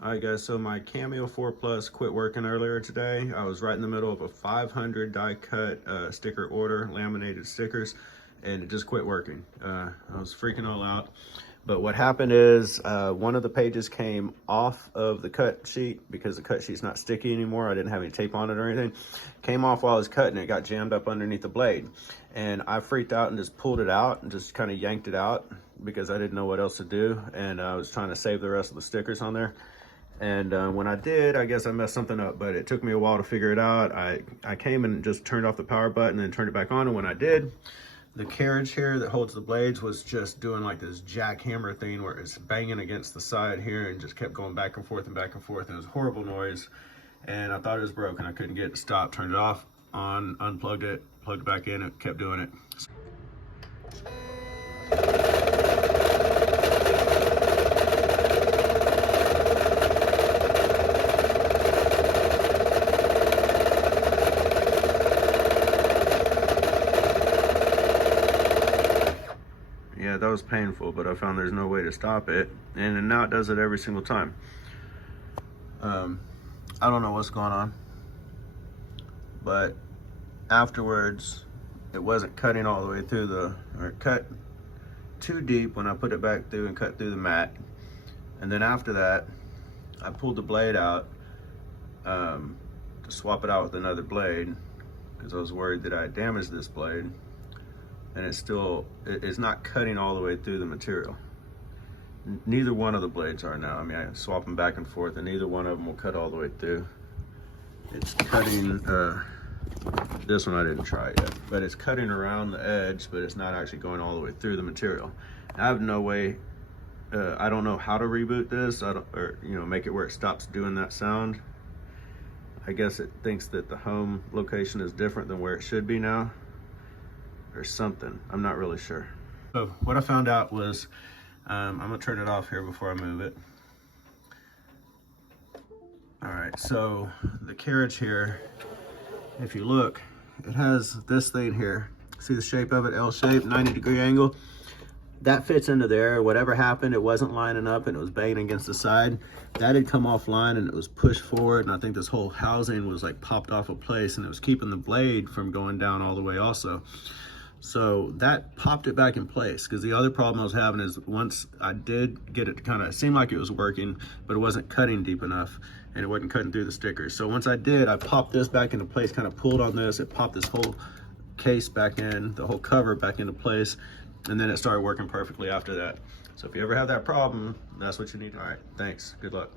All right, guys, so my Cameo 4 Plus quit working earlier today. I was right in the middle of a 500 die cut sticker order, laminated stickers, and it just quit working. I was freaking all out. But what happened is one of the pages came off of the cut sheet because the cut sheet's not sticky anymore. I didn't have any tape on it or anything. Came off while I was cutting it, got jammed up underneath the blade. And I freaked out and just pulled it out and just kind of yanked it out because I didn't know what else to do. And I was trying to save the rest of the stickers on there. And when I did, I guess I messed something up, but it took me a while to figure it out. I came and just turned off the power button and turned it back on. And when I did, the carriage here that holds the blades was just doing like this jackhammer thing where it's banging against the side here and just kept going back and forth and back and forth. It was a horrible noise. And I thought it was broken. I couldn't get it to stop. Turned it off, on, unplugged it, plugged it back in, it kept doing it. Yeah, that was painful, but I found there's no way to stop it. And now it does it every single time. I don't know what's going on, but afterwards, it wasn't cutting all the way through or it cut too deep when I put it back through and cut through the mat. And then after that, I pulled the blade out to swap it out with another blade because I was worried that I had damaged this blade. And it's not cutting all the way through the material. Neither one of the blades are now. I mean, I swap them back and forth and neither one of them will cut all the way through. It's cutting, this one I didn't try yet, but it's cutting around the edge, but it's not actually going all the way through the material. I have no way, I don't know how to reboot this, or make it where it stops doing that sound. I guess it thinks that the home location is different than where it should be now. Or something, I'm not really sure. So what I found out was, I'm gonna turn it off here before I move it. All right, so the carriage here, if you look, it has this thing here. See the shape of it, L shape, 90-degree angle? That fits into there. Whatever happened, it wasn't lining up and it was banging against the side. That had come offline and it was pushed forward, and I think this whole housing was like popped off of place and it was keeping the blade from going down all the way also. So that popped it back in place, because the other problem I was having is once I did get it to kind of seem like it was working, but it wasn't cutting deep enough and it wasn't cutting through the stickers. So once I did, I popped this back into place, kind of pulled on this, it popped this whole case back in, the whole cover back into place, and then it started working perfectly after that. So if you ever have that problem, that's what you need. All right, thanks, good luck.